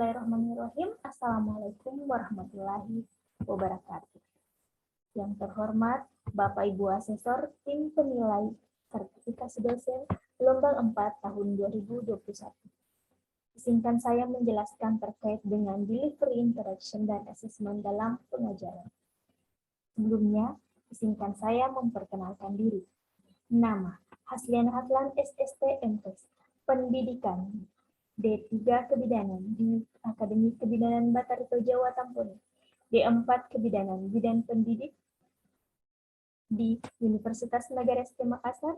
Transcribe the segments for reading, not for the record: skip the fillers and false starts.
Bismillahirrahmanirrahim. Assalamualaikum warahmatullahi wabarakatuh. Yang terhormat Bapak Ibu Asesor Tim Penilai Sertifikasi Dosen Gelombang 4 tahun 2021. Izinkan saya menjelaskan terkait dengan delivery interaction dan assessment dalam pengajaran. Sebelumnya, izinkan saya memperkenalkan diri. Nama, Hasliana Hatlan SST MTes, Pendidikan D3 Kebidanan di Akademi Kebidanan Batarito Jawa Tampone, D4 Kebidanan Bidang Pendidik di Universitas Negara ST Makassar,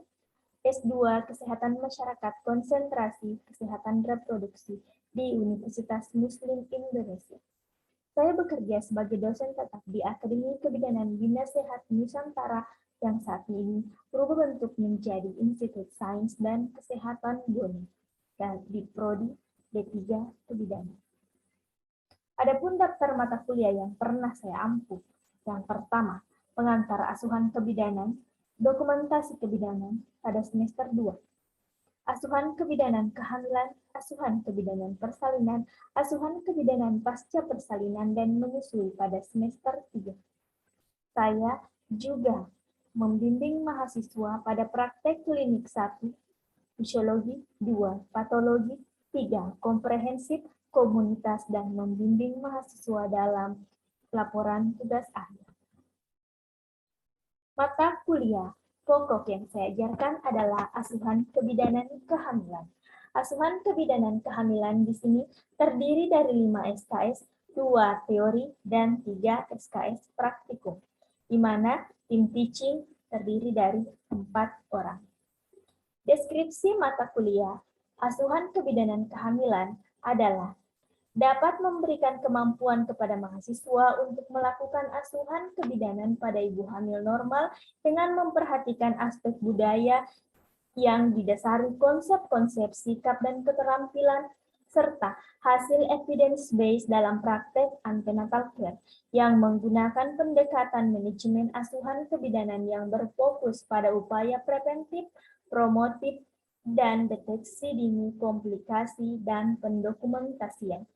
S2 Kesehatan Masyarakat Konsentrasi Kesehatan Reproduksi di Universitas Muslim Indonesia. Saya bekerja sebagai dosen tetap di Akademi Kebidanan Bina Sehat Nusantara yang saat ini berubah bentuk menjadi Institut Sains dan Kesehatan BONI di Prodi D3 Kebidanan. Adapun daftar mata kuliah yang pernah saya ampuh, yang pertama, pengantar asuhan kebidanan, dokumentasi kebidanan pada semester 2, asuhan kebidanan kehamilan, asuhan kebidanan persalinan, asuhan kebidanan pasca persalinan, dan menyusui pada semester 3. Saya juga membimbing mahasiswa pada praktek klinik 1, fisiologi, 2, patologi, 3, komprehensif, komunitas, dan membimbing mahasiswa dalam laporan tugas akhir. Mata kuliah pokok yang saya ajarkan adalah asuhan kebidanan kehamilan. Asuhan kebidanan kehamilan di sini terdiri dari 5 SKS, 2 teori, dan 3 SKS praktikum, di mana tim teaching terdiri dari 4 orang. Deskripsi mata kuliah asuhan kebidanan kehamilan adalah dapat memberikan kemampuan kepada mahasiswa untuk melakukan asuhan kebidanan pada ibu hamil normal dengan memperhatikan aspek budaya yang didasari konsep-konsep sikap dan keterampilan serta hasil evidence-based dalam praktek antenatal care yang menggunakan pendekatan manajemen asuhan kebidanan yang berfokus pada upaya preventif, promotif, dan deteksi dini komplikasi dan pendokumentasian.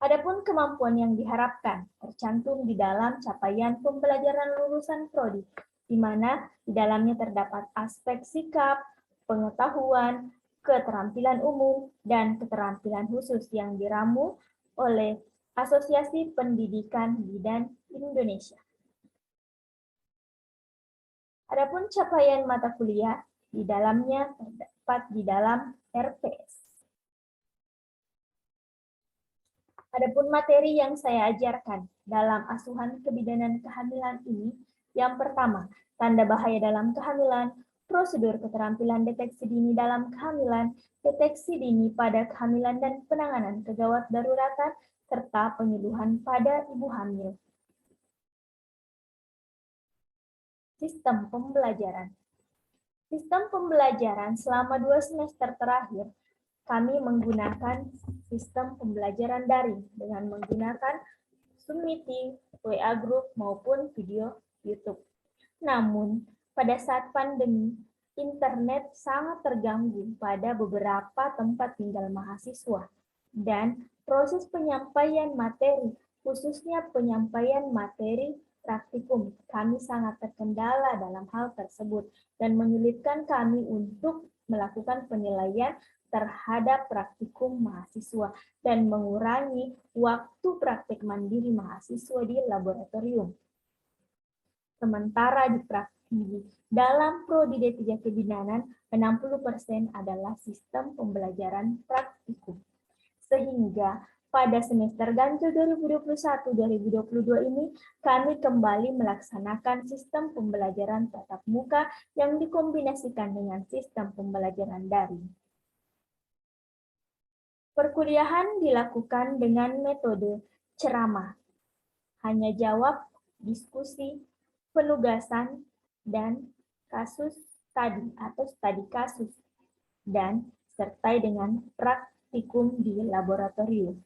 Adapun kemampuan yang diharapkan tercantum di dalam capaian pembelajaran lulusan prodi, di mana di dalamnya terdapat aspek sikap, pengetahuan, keterampilan umum, dan keterampilan khusus yang diramu oleh Asosiasi Pendidikan Bidan Indonesia. Adapun capaian mata kuliah di dalamnya terdapat di dalam RPS. Adapun materi yang saya ajarkan dalam asuhan kebidanan kehamilan ini, yang pertama, tanda bahaya dalam kehamilan, prosedur keterampilan deteksi dini dalam kehamilan, deteksi dini pada kehamilan dan penanganan kegawat daruratan, serta penyuluhan pada ibu hamil. Sistem pembelajaran. Sistem pembelajaran selama 2 semester terakhir, kami menggunakan sistem pembelajaran daring dengan menggunakan Zoom meeting, WA group, maupun video YouTube. Namun, pada saat pandemi, internet sangat terganggu pada beberapa tempat tinggal mahasiswa, dan proses penyampaian materi, khususnya penyampaian materi praktikum, kami sangat terkendala dalam hal tersebut dan menyulitkan kami untuk melakukan penilaian terhadap praktikum mahasiswa dan mengurangi waktu praktik mandiri mahasiswa di laboratorium. Sementara di dalam Prodi D3 Kebidanan, 60% adalah sistem pembelajaran praktikum. Sehingga pada semester ganjil 2021-2022 ini, kami kembali melaksanakan sistem pembelajaran tatap muka yang dikombinasikan dengan sistem pembelajaran daring. Perkuliahan dilakukan dengan metode ceramah, hanya jawab, diskusi, penugasan, dan kasus studi atau studi kasus, dan sertai dengan praktikum di laboratorium.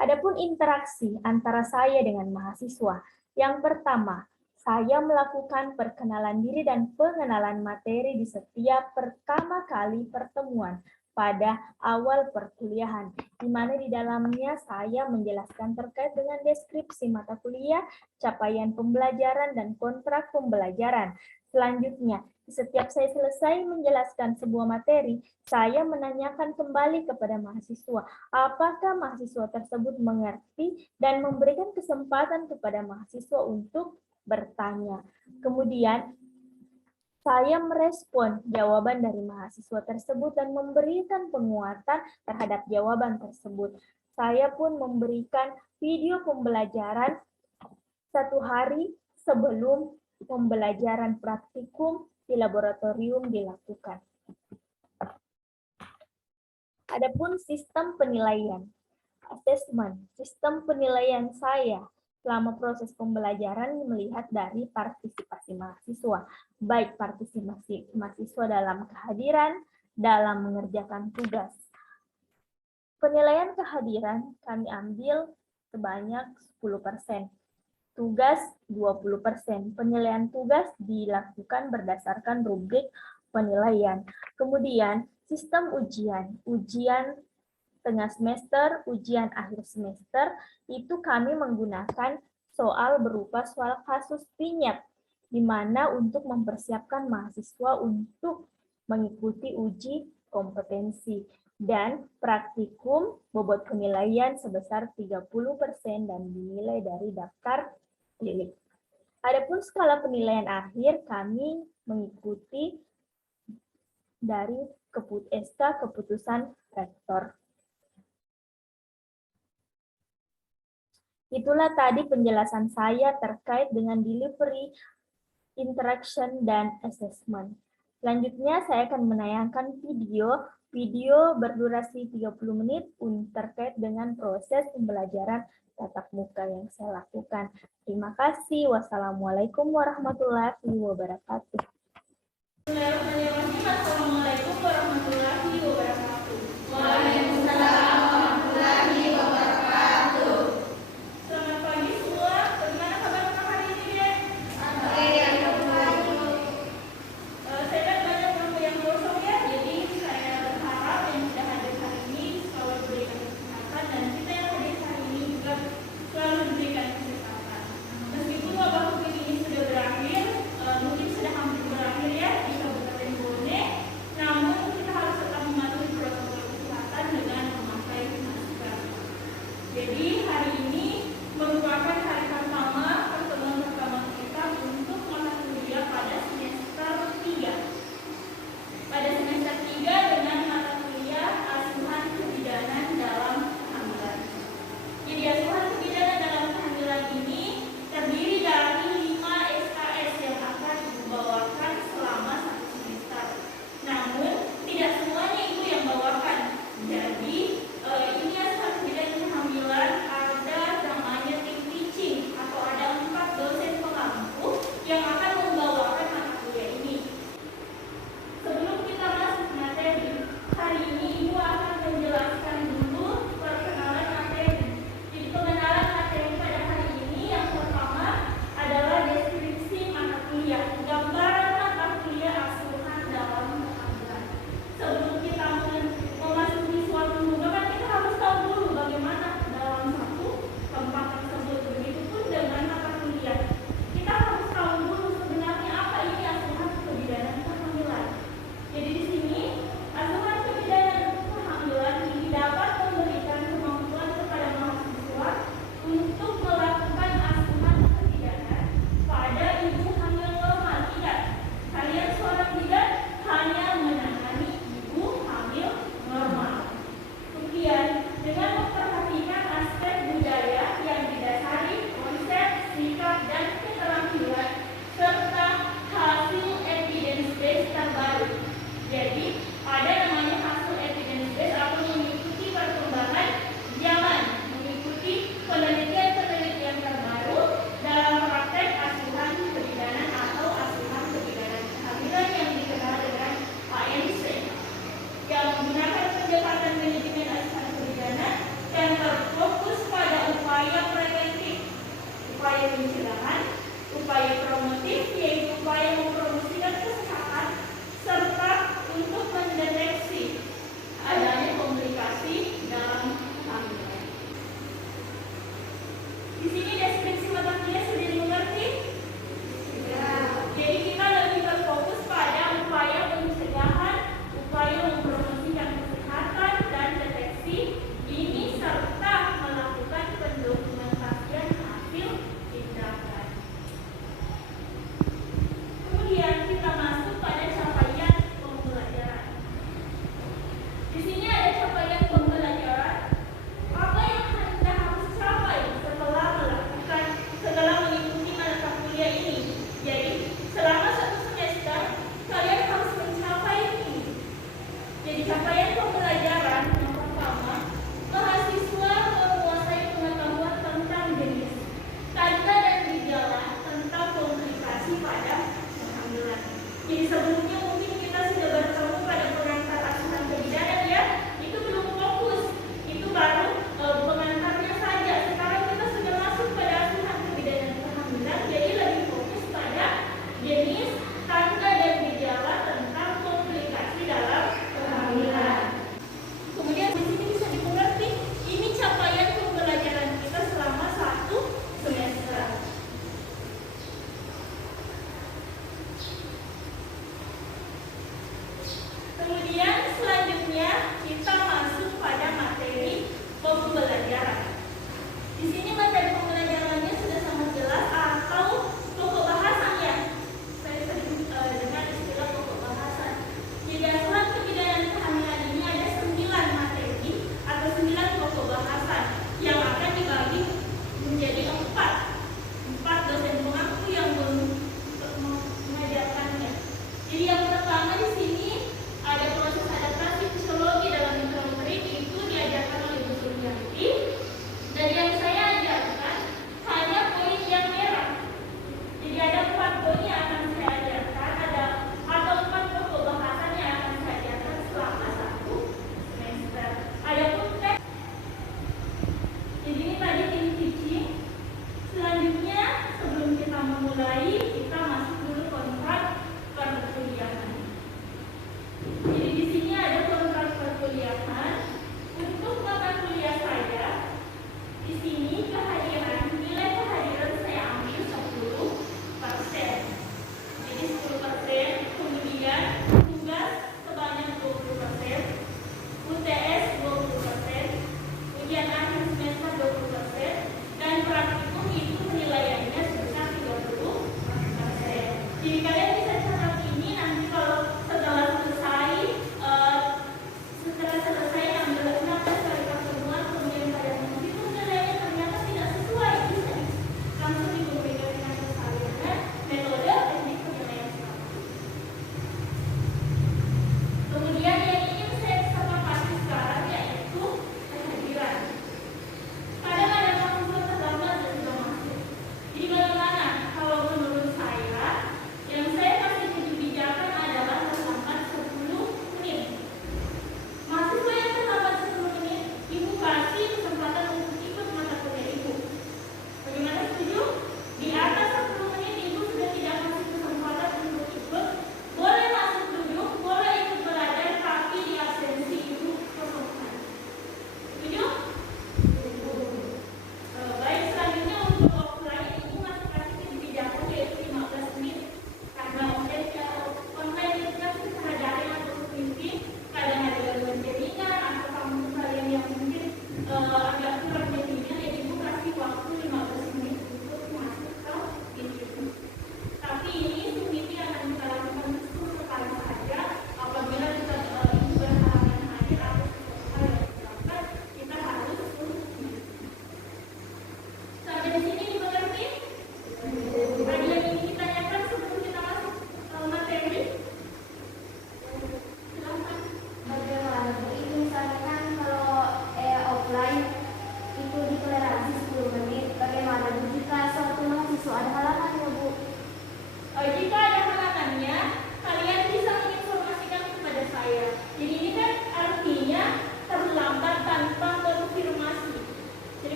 Adapun interaksi antara saya dengan mahasiswa, yang pertama, saya melakukan perkenalan diri dan pengenalan materi di setiap pertama kali pertemuan pada awal perkuliahan, di mana di dalamnya saya menjelaskan terkait dengan deskripsi mata kuliah, capaian pembelajaran, dan kontrak pembelajaran. Selanjutnya, setiap saya selesai menjelaskan sebuah materi, saya menanyakan kembali kepada mahasiswa, apakah mahasiswa tersebut mengerti dan memberikan kesempatan kepada mahasiswa untuk bertanya. Kemudian, saya merespon jawaban dari mahasiswa tersebut dan memberikan penguatan terhadap jawaban tersebut. Saya pun memberikan video pembelajaran 1 hari sebelum pembelajaran praktikum di laboratorium dilakukan. Adapun sistem penilaian, assessment, sistem penilaian saya selama proses pembelajaran melihat dari partisipasi mahasiswa, baik partisipasi mahasiswa dalam kehadiran, dalam mengerjakan tugas. Penilaian kehadiran kami ambil sebanyak 10%, tugas 20%. Penilaian tugas dilakukan berdasarkan rubrik penilaian. Kemudian sistem ujian, ujian tengah semester, ujian akhir semester, itu kami menggunakan soal berupa soal kasus PINYAP, di mana untuk mempersiapkan mahasiswa untuk mengikuti uji kompetensi, dan praktikum bobot penilaian sebesar 30% dan dinilai dari daftar pilih. Adapun skala penilaian akhir kami mengikuti dari SK keputusan rektor. Itulah tadi penjelasan saya terkait dengan delivery, interaction, dan assessment. Selanjutnya saya akan menayangkan video berdurasi 30 menit terkait dengan proses pembelajaran tatap muka yang saya lakukan. Terima kasih. Wassalamualaikum warahmatullahi wabarakatuh. Assalamualaikum warahmatullahi wabarakatuh. Waalaikumsalam warahmatullahi wabarakatuh. Selamat pagi semua. Bagaimana kabar hari ini, Dek? Saya kan banyak waktu yang kosong ya, jadi saya berharap yang sudah hadir hari ini selalu diberikan kesempatan dan kita yang hadir hari ini juga selalu diberikan kesempatan. Meskipun wabah COVID ini sudah berakhir, mungkin sudah hampir berakhir ya di Kabupaten Bone,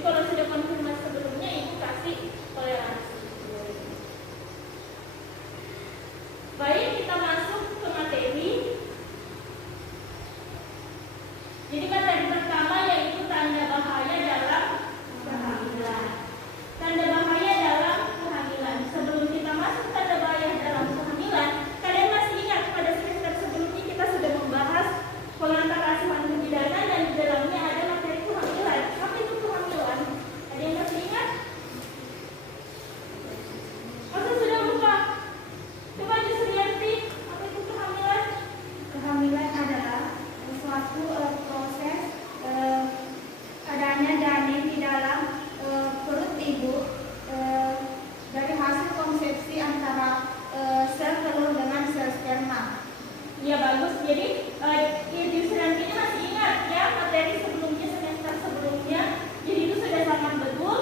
kalau sudah konfirmasi sebelumnya, ibu kasih toleransi. Baik, kita masuk ke materi. Jadi materi pertama yaitu tanda bahaya dalam kehamilan. Tanda bahaya dalam kehamilan. Sebelum kita masuk tanda bahaya dalam kehamilan, kalian masih ingat pada semester sebelumnya kita sudah membahas pengantar asuhan kebidanan dan di dalamnya ada materi kehamilan. Apa itu kehamilan? Ada yang masih ingat? Masa sudah lupa? Coba Jusrianti, apa itu kehamilan? Kehamilan adalah suatu proses adanya janin di dalam perut ibu dari hasil konsepsi antara sel telur dengan sel sperma. Ya bagus. Jadi Jusrianti masih ingat ya materi sebelumnya, semester sebelumnya. Jadi itu sudah sangat betul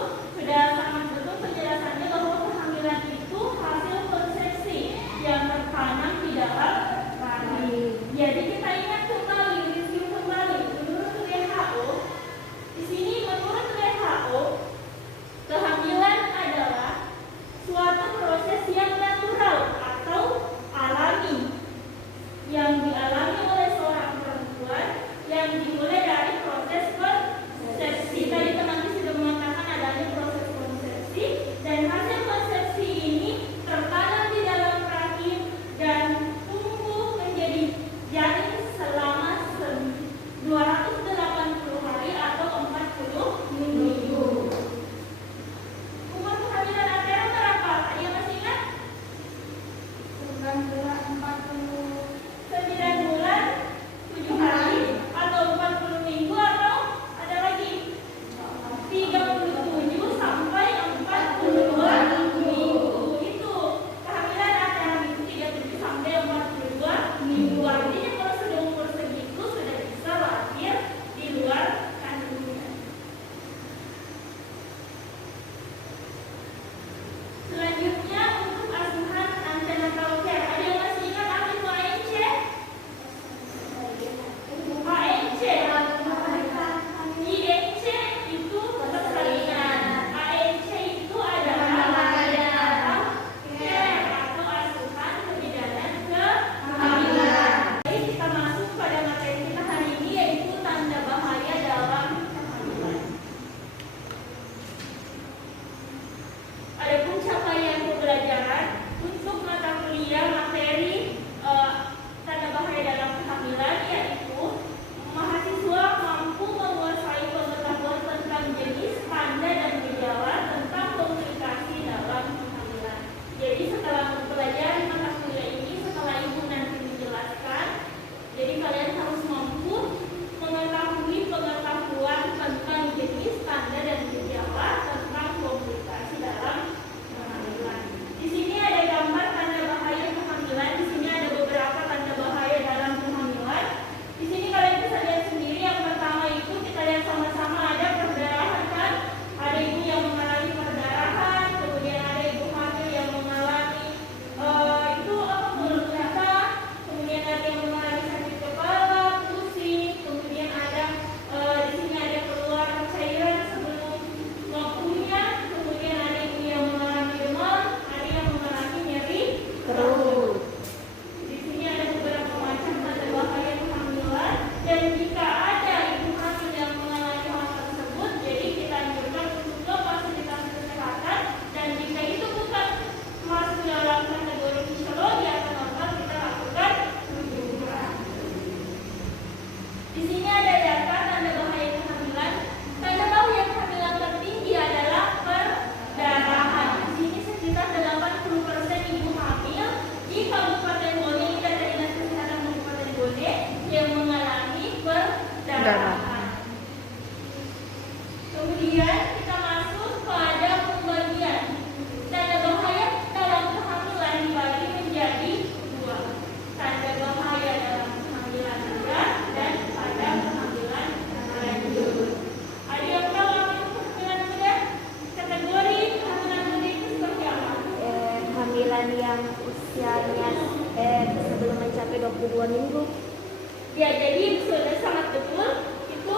penjelasannya bahwa kehamilan itu hasil konsepsi yang tertanam di dalam rahim. Jadi kita ingat kembali, review kembali. Menurut WHO, di sini menurut WHO, kehamilan adalah suatu proses yang natural atau alami yang dialami oleh seorang perempuan yang dimulai dari proses konsepsi. Tadi teman-teman sudah mengatakan adanya proses konsepsi dan hasil konsepsi ini tertanam di dalam rahim dan tumbuh menjadi janin selama 280 hari atau 40 minggu. Umur kehamilan Antero berapa? Ada yang masih ingat? 9 bulan 9 bulan 7 hari atau 40 minggu atau ada lagi 37 sampai 42 minggu. Itu kehamilan antara itu 37 sampai 42 minggu. Artinya kalau sudah umur segitu sudah bisa lahir di luar kandungan. Selanjutnya untuk asuhan antenatal care. Ada yang masih ingat apa itu ANC? ANC. INC itu persalinan. ANC itu adalah antenatal care atau asuhan kebidanan kehamilan. Jadi kita masuk pada materi kita hari ini yaitu tanda bahaya dalam kehamilan. Adapun capaian pembelajaran untuk mata kuliah materi tanda bahaya dalam kehamilan yaitu mahasiswa mampu menguasai pengetahuan tentang jenis, tanda dan gejala tentang komplikasi dalam kehamilan. Jadi setelah mempelajari mata kuliah ini, setelah ibu nanti menjelaskan, jadi kalian harus mampu mengetahui pengetahuan tentang jenis, tanda dan gejala tentang komplikasi dalam kehamilan. Di sini ada gambar tanda bahaya kehamilan. Di sini ada beberapa tanda bahaya dalam kehamilan. Di sini kalian bisa lihat sendiri. Yang pertama itu kita lihat sama-sama ada perdarahan kan? Ada ibu yang mengalami perdarahan, kemudian ada ibu hamil yang mengalami itu apa mulut darah, kemudian ada yang mengalami sakit kepala, pusing, kemudian ada di sini ada keluar cairan sebelum waktunya, kemudian ada ibu yang mengalami demam, ada yang mengalami nyeri perut. Di sini ada beberapa macam tanda bahaya kehamilan dan jika ada ibu hamil yang mengalami hal tersebut, jadi kita anjurkan untuk ke fasilitas kesehatan dan jika itu bukan masuk dalam kategori fisiologi atau normal, kita lakukan rujukan. Di sini ada data tanda bahaya kehamilan. Tanda bahaya kehamilan tertinggi adalah perdarahan. Di sini sekitar 80% ibu hamil di Kabupaten Bone, ini data Dinas Kesehatan Kabupaten Bone yang mengalami perdarahan. Kemudian kita masuk pada pembagian. Tanda bahaya dalam kehamilan dibagi menjadi 2. Tanda bahaya dalam kehamilan rendah dan pada kehamilan lanjut. Ada yang tahu apa itu kehamilan rendah? Kategori kehamilan rendah itu seperti apa? Kehamilan yang usianya sebelum mencapai 22 minggu. Ya, jadi sudah sangat betul. Itu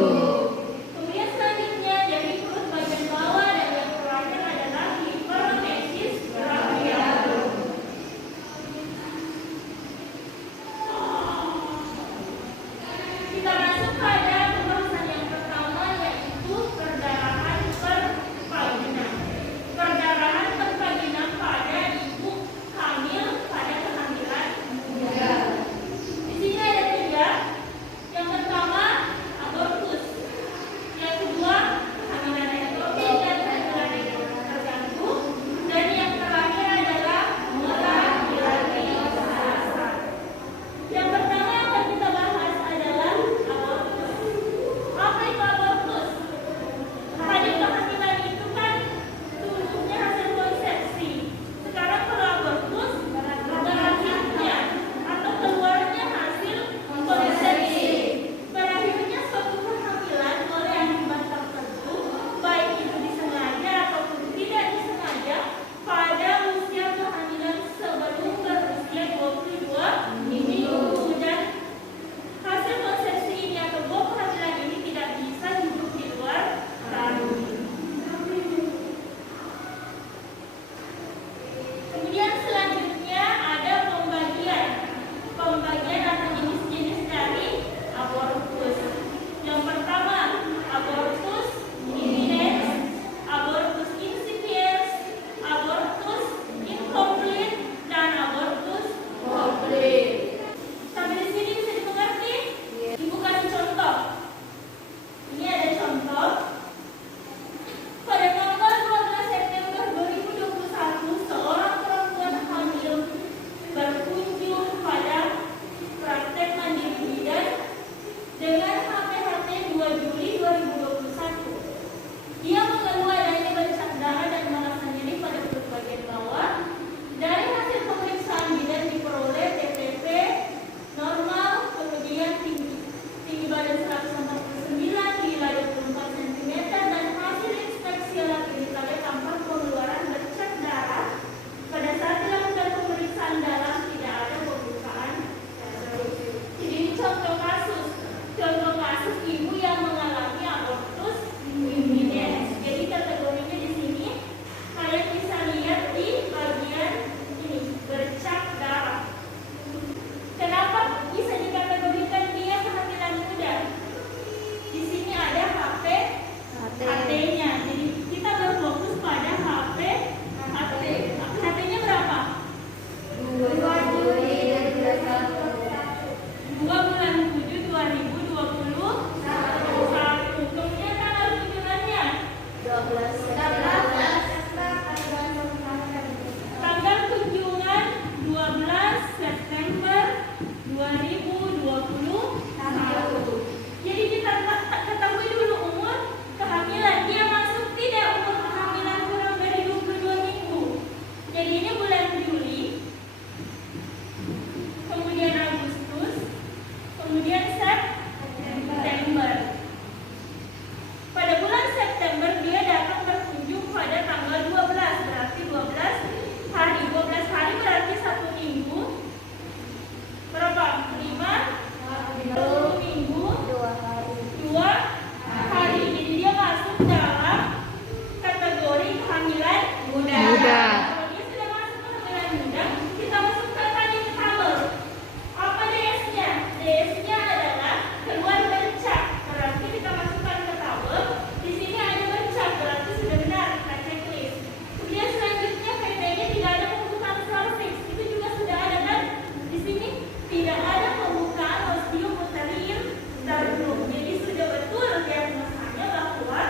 Kemudian selanjutnya dari perut bagian bawah dan yang terakhir adalah hipermesis brachiatum. Kita masuk pada pembahasan yang pertama, yaitu perdarahan per vagina. Perdarahan per vagina pada ibu hamil pada kehamilan muda. Di sini ada 3. Yang pertama abortus, yang kedua kehamilan ektopik dan kehamilan terganggu, dan yang terakhir adalah laki-laki sasar. Yang pertama yang akan kita bahas adalah abortus. Apa itu abortus? Pada kehamilan itu kan dulunya hasil konsepsi. Sekarang kalau abortus berakhirnya atau keluarnya hasil konsepsi. Berakhirnya suatu kehamilan oleh akibat tertentu, baik itu disengaja ataupun tidak disengaja, pada usia kehamilan sebelum berusia 22 minggu, dan hasil konsepsi ini atau buah kehamilan ini tidak bisa hidup di luar rahim. Kemudian selanjutnya ada pembagian atau jenis-jenis dari abortus. Yang pertama abortus imminens, abortus incipiens, abortus incomplete, dan abortus complete. Sampai di sini bisa dimengerti? Ibu kasih contoh. Ini ada contoh. Pada tanggal 12 September 2021, seorang perempuan hamil berkunjung pada praktek mandiri bidan dengan HPHT 2 Juli 2021. Dia mengeluh adanya bercak darah dan merasa nyeri pada perut bagian bawah. Dari hasil pemeriksaan bidan diperoleh TTP normal, kemudian tinggi badan 149, nilai 24 cm, dan hasil inspeksi laki diketahui tanpa pengeluaran bercak darah. Pada saat dilakukan pemeriksaan dalam tidak ada pembukaan cervix. Jadi ini contoh kasus ibu yang mengalami abortus imminens. Jadi kategorinya di sini kalian bisa lihat di bagian ini bercak darah. Kenapa bisa dikategorikan dia kehamilan muda? Di sini ada HT-nya. Jadi kita berfokus pada HT. HT-nya berapa? 2 Juli 2021. Kemudian tanggal kunjungannya 12 tanggal kunjungan 12 September 2021. Jadi kita ketahui dulu umur kehamilan. Dia masuk tidak umur kehamilan kurang dari 22 minggu. Jadi ini bulan Juli, kemudian Agustus, kemudian September. Pada bulan September dia datang berkunjung pada tanggal 12, berarti 12 hari. 12 hari berarti 1 minggu. Berapa? 10 minggu, 2 hari. Jadi dia masuk dalam kategori kehamilan muda. Kalau dia sudah masuk kehamilan muda, kita masukkan tadi ke tabel. Apa DS-nya? DS-nya adalah keluar bercak. Berarti kita masukkan ke tabel. Di sini ada bercak, berarti sudah benar kita checklist. Kemudian selanjutnya PD-nya tidak ada pembukaan cervix. Itu juga sudah ada, dan di sini tidak ada pembukaan osteomuterir sternum. Jadi sudah betul diagnosanya bahwa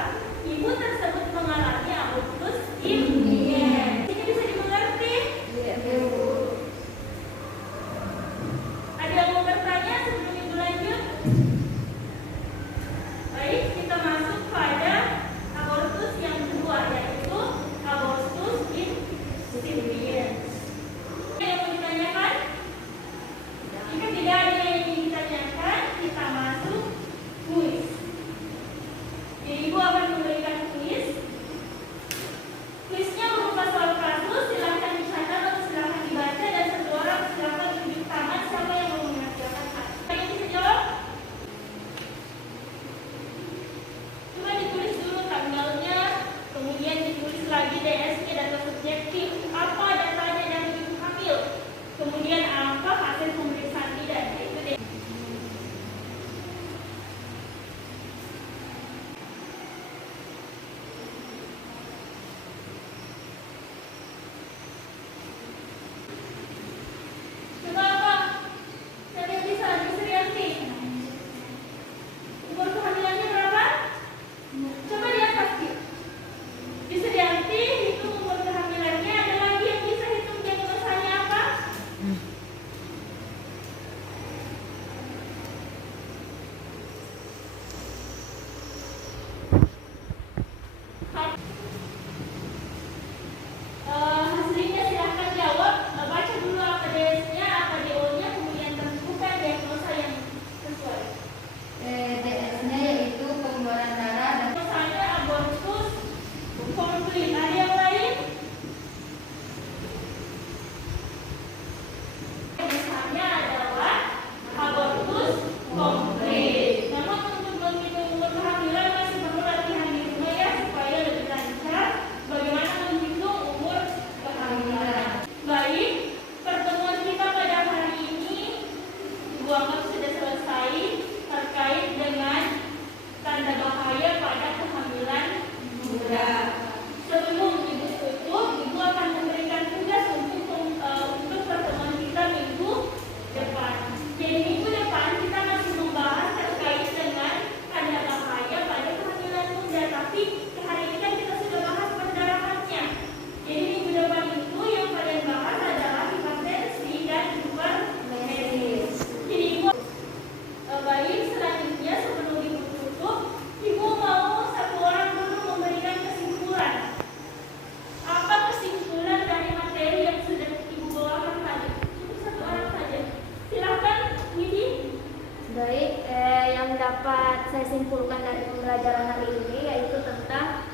simpulkan dari pembelajaran hari ini yaitu tentang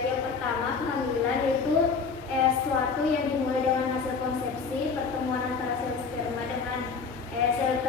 yang pertama kehamilan, yaitu suatu yang dimulai dengan hasil konsepsi pertemuan antara sel sperma dengan sel